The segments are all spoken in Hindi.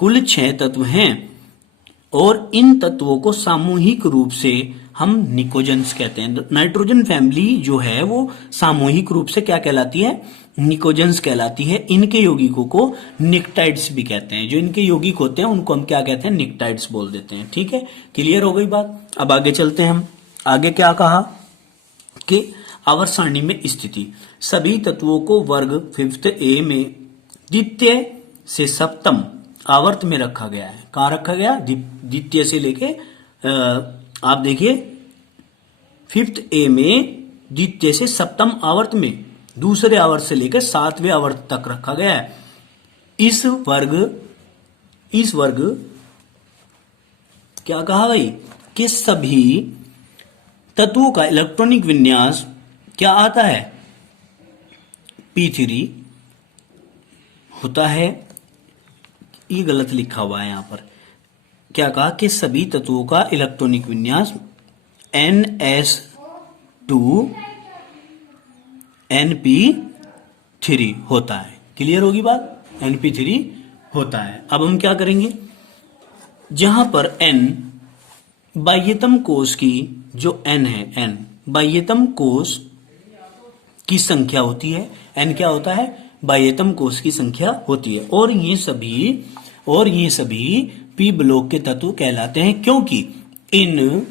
कुल 6 तत्व हैं और इन तत्वों को सामूहिक रूप से हम निकोजेंस कहते हैं। नाइट्रोजन फैमिली जो है वो सामूहिक रूप से क्या कहलाती है? निकोजेंस कहलाती है। इनके यौगिकों को निक्टाइड्स भी कहते हैं। जो इनके यौगिक होते हैं उनको हम क्या कहते हैं? निक्टाइड्स बोल देते हैं। ठीक है, क्लियर हो गई बात। अब आगे चलते हैं हम। आगे क्या कहा कि आवर्त सारणी में स्थिति सभी तत्वों को वर्ग 5th ए में द्वितीय से सप्तम आवर्त में रखा गया है। कहां रखा गया? द्वितीय से लेके आप देखिए 5th ए में द्वितीय से सप्तम आवर्त में, दूसरे आवर्त से लेकर 7वें आवर्त तक रखा गया है। इस वर्ग क्या कहा भाई कि सभी तत्वों का इलेक्ट्रॉनिक विन्यास क्या आता है? P3 होता है। ये गलत लिखा हुआ है यहां पर। क्या कहा कि सभी तत्वों का इलेक्ट्रॉनिक विन्यास NS2 NP3 होता है। क्लियर होगी बात? NP3 होता है। अब हम क्या करेंगे? जहां पर N बाह्यतम कोष की जो N है, N बाह्यतम कोष की संख्या होती है। N क्या होता है? बाह्यतम कोष की संख्या होती है। और ये सभी P ब्लॉक के तत्व कहलाते हैं, क्योंकि इन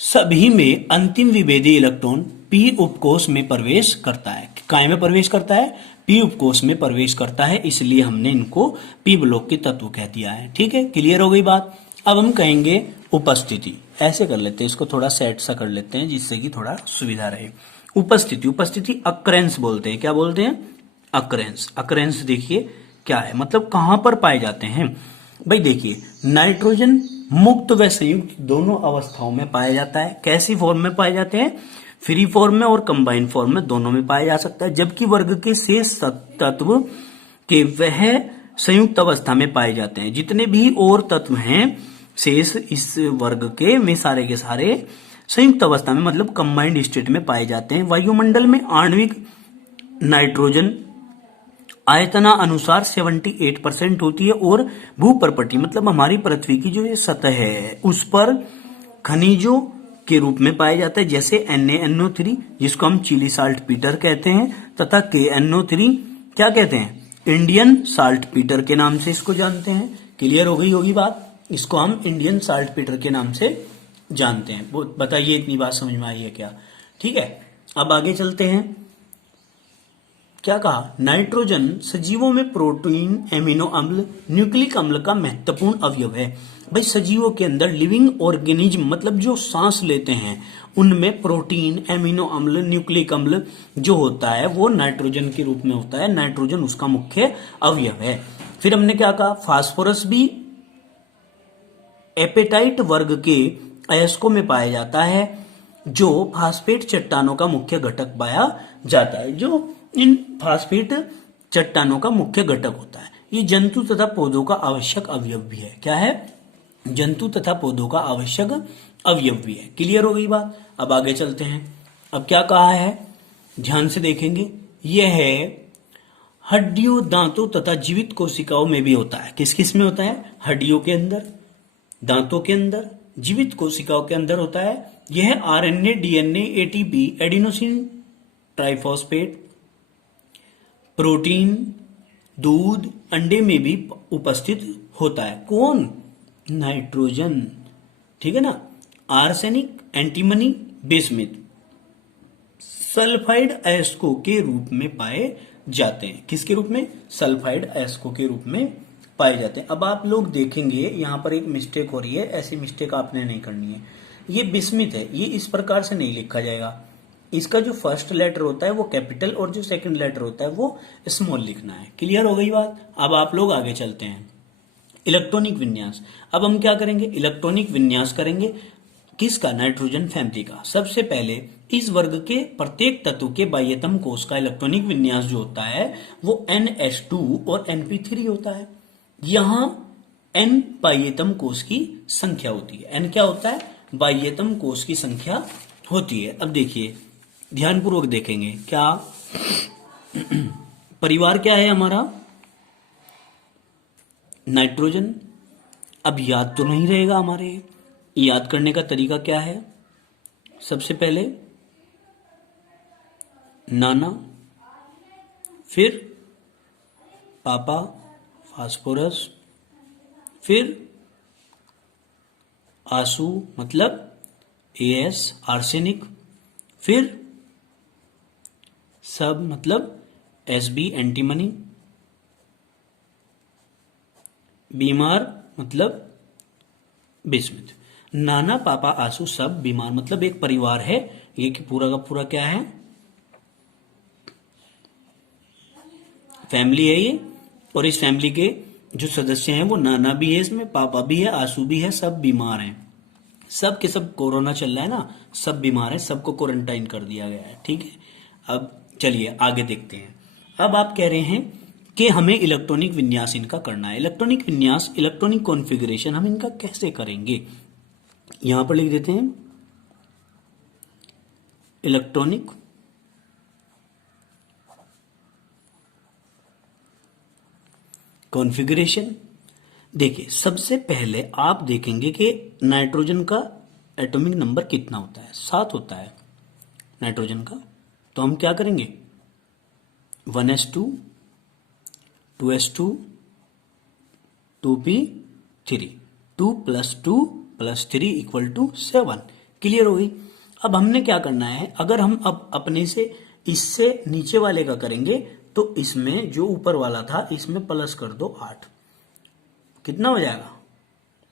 सभी में अंतिम विभेदी इलेक्ट्रॉन P उपकोष में प्रवेश करता है। काय में प्रवेश करता है? P उपकोष में प्रवेश करता है, इसलिए हमने इनको P ब्लॉक के तत्व कह दिया है। ठीक है, क्लियर हो गई बात। अब हम कहेंगे उपस्थिति। ऐसे कर लेते हैं, इसको थोड़ा सेट सा कर लेते हैं जिससे कि थोड़ा सुविधा रहे। उपस्थिति अक्रेंस बोलते हैं। क्या बोलते हैं? अक्रेंस। अक्रेंस देखिए क्या है, मतलब कहां पर पाए जाते हैं भाई? देखिए नाइट्रोजन मुक्त व संयुक्त दोनों अवस्थाओं में पाया जाता है। कैसी फॉर्म में पाए जाते हैं? फ्री फॉर्म में और कंबाइंड फॉर्म में, दोनों में पाया जा सकता है। जबकि वर्ग के शेष तत्व के वह संयुक्त अवस्था में पाए जाते हैं। जितने भी और तत्व हैं शेष इस वर्ग के में सारे के सारे संयुक्त अवस्था में, मतलब कंबाइंड स्टेट में पाए जाते हैं। वायुमंडल में आणविक नाइट्रोजन आयतना अनुसार 78% होती है और भूपर्पटी मतलब हमारी पृथ्वी की जो ये सतह है उस पर खनिजों के रूप में पाया जाता है, जैसे NaNO3 जिसको हम चिली साल्ट पीटर कहते हैं, तथा KNO3 क्या कहते हैं? इंडियन साल्ट पीटर के नाम से इसको जानते हैं। क्लियर हो गई होगी बात। इसको हम इंडियन साल्ट पीटर के नाम से जानते हैं। वो बताइए, इतनी बात समझ में आई है क्या? ठीक है, अब आगे चलते हैं। क्या कहा? नाइट्रोजन सजीवों में प्रोटीन, एमिनो अम्ल, न्यूक्लिक अम्ल का महत्वपूर्ण अवयव है। भाई सजीवों के अंदर लिविंग ऑर्गेनिज्म मतलब जो सांस लेते हैं उनमें प्रोटीन, एमिनो अम्ल, न्यूक्लिक अम्ल जो होता है वो नाइट्रोजन के रूप में होता है। नाइट्रोजन उसका मुख्य अवयव है। फिर हमने क्या कहा? फास्फोरस भी एपेटाइट वर्ग के अयस्कों में पाया जाता है, जो फास्फेट चट्टानों का मुख्य घटक पाया जाता है। जो इन फास्फेट चट्टानों का मुख्य घटक होता है। ये जंतु तथा पौधों का आवश्यक अवयव भी है। क्या है? जंतु तथा पौधों का आवश्यक अवयव भी है। क्लियर हो गई बात। अब आगे चलते हैं। अब क्या कहा है? ध्यान से देखेंगे। यह है हड्डियों, दांतों तथा जीवित कोशिकाओं में भी होता है। किस किस में होता है? हड्डियों के अंदर, दांतों के अंदर, जीवित कोशिकाओं के अंदर होता है। यह RNA, DNA, ATP, adenosine triphosphate, protein, दूध, अंडे में भी उपस्थित होता है। कौन? नाइट्रोजन। ठीक है ना। आर्सेनिक, एंटीमनी, बिस्मिथ सल्फाइड अयस्कों के रूप में पाए जाते हैं। किसके रूप में? सल्फाइड अयस्कों के रूप में पाए जाते हैं। अब आप लोग देखेंगे यहां पर एक मिस्टेक हो रही है। ऐसी मिस्टेक आपने नहीं करनी है। ये बिस्मिथ है, ये इस प्रकार से नहीं लिखा जाएगा। इसका जो फर्स्ट लेटर होता है वो कैपिटल और जो सेकंड लेटर होता है वो स्मॉल लिखना है। क्लियर हो गई बात। अब आप लोग आगे चलते हैं। इलेक्ट्रॉनिक विन्यास। अब हम क्या करेंगे? इलेक्ट्रॉनिक विन्यास करेंगे। किसका? नाइट्रोजन फैमिली का। सबसे पहले इस वर्ग के प्रत्येक तत्व के बाह्यतम कोष का इलेक्ट्रॉनिक विन्यास जो होता है वो NS2 और NP3 होता है। यहां N बाह्यतम कोष की संख्या होती है। N क्या होता है? बाह्यतम कोष की संख्या होती है। अब देखिए, ध्यानपूर्वक देखेंगे। क्या परिवार क्या है हमारा? नाइट्रोजन। अब याद तो नहीं रहेगा हमारे, याद करने का तरीका क्या है? सबसे पहले नाना, फिर पापा फास्फोरस, फिर आंसू मतलब AS आर्सेनिक, फिर सब मतलब SB एंटीमनी, बीमार मतलब बिस्मित। नाना पापा आंसू सब बीमार मतलब एक परिवार है ये, कि पूरा का पूरा क्या है? फैमिली है ये। और इस फैमिली के जो सदस्य हैं वो नाना भी है, इसमें पापा भी है, आंसू भी है, सब बीमार हैं। सब के सब कोरोना चल रहा है ना, सब बीमार हैं, सबको क्वारंटाइन कर दिया गया है। ठीक है, अब चलिए आगे देखते हैं। अब आप कह रहे हैं कि हमें इलेक्ट्रॉनिक विन्यास इनका करना है। इलेक्ट्रॉनिक विन्यास, इलेक्ट्रॉनिक कॉन्फ़िगरेशन हम इनका कैसे करेंगे? यहां पर लिख देते हैं इलेक्ट्रॉनिक कॉन्फ़िगरेशन। देखिए, सबसे पहले आप देखेंगे कि नाइट्रोजन का एटॉमिक नंबर कितना होता है? 7 होता है नाइट्रोजन का। तो हम क्या करेंगे? 1s2 2s2 2p3, 2 + 2 + 3 = 7। क्लियर हो गई? अब हमने क्या करना है, अगर हम अब अपने से इससे नीचे वाले का करेंगे तो इसमें जो ऊपर वाला था इसमें प्लस कर दो 8, कितना हो जाएगा?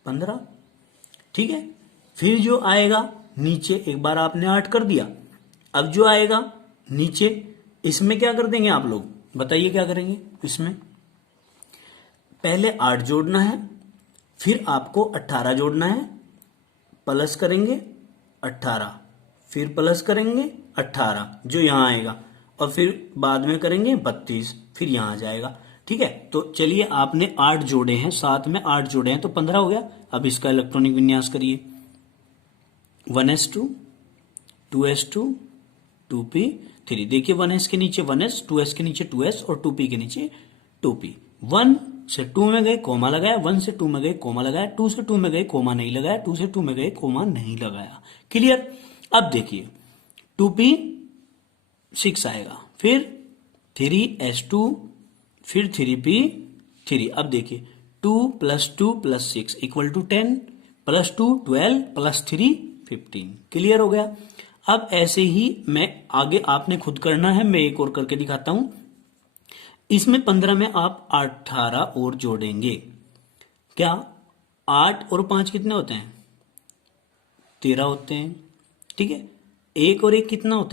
15। ठीक है, फिर जो आएगा नीचे, एक बार आपने 8 कर दिया, अब जो आएगा नीचे इसमें क्या कर देंगे आप लोग? बताइए क्या करेंगे? इसमें पहले 8 जोड़ना है, फिर आपको 18 जोड़ना है, प्लस करेंगे 18, फिर प्लस करेंगे 18 जो यहां आएगा, और फिर बाद में करेंगे 32, फिर यहां आ जाएगा। ठीक है, तो चलिए आपने 8 जोड़े हैं, साथ में 8 जोड़े हैं तो 15 हो गया। अब इसका इलेक्ट्रॉनिक विन्यास करिए। 1s2 2s2 2p3। देखिए 1s के नीचे 1s, 2s के नीचे 2s और 2p के नीचे 2p। 1 से 2 में गए कोमा लगाया, 1 से 2 में गए कोमा लगाया, 2 से 2 में गए कोमा नहीं लगाया, 2 से 2 में गए कोमा नहीं लगाया। क्लियर? अब देखिए 2p6 आएगा, फिर 3s2, फिर 3p3। अब देखिए 2 + 2 + 6 = 10, +2 12 +3 15। क्लियर हो गया? अब ऐसे ही मैं आगे, आपने खुद करना है, मैं एक और करके दिखाता हूं। इसमें 15 में आप 18 और जोड़ेंगे। क्या 8 और 5 कितने होते हैं? 13 होते हैं। ठीक है, 1 और 1 कितना होता है?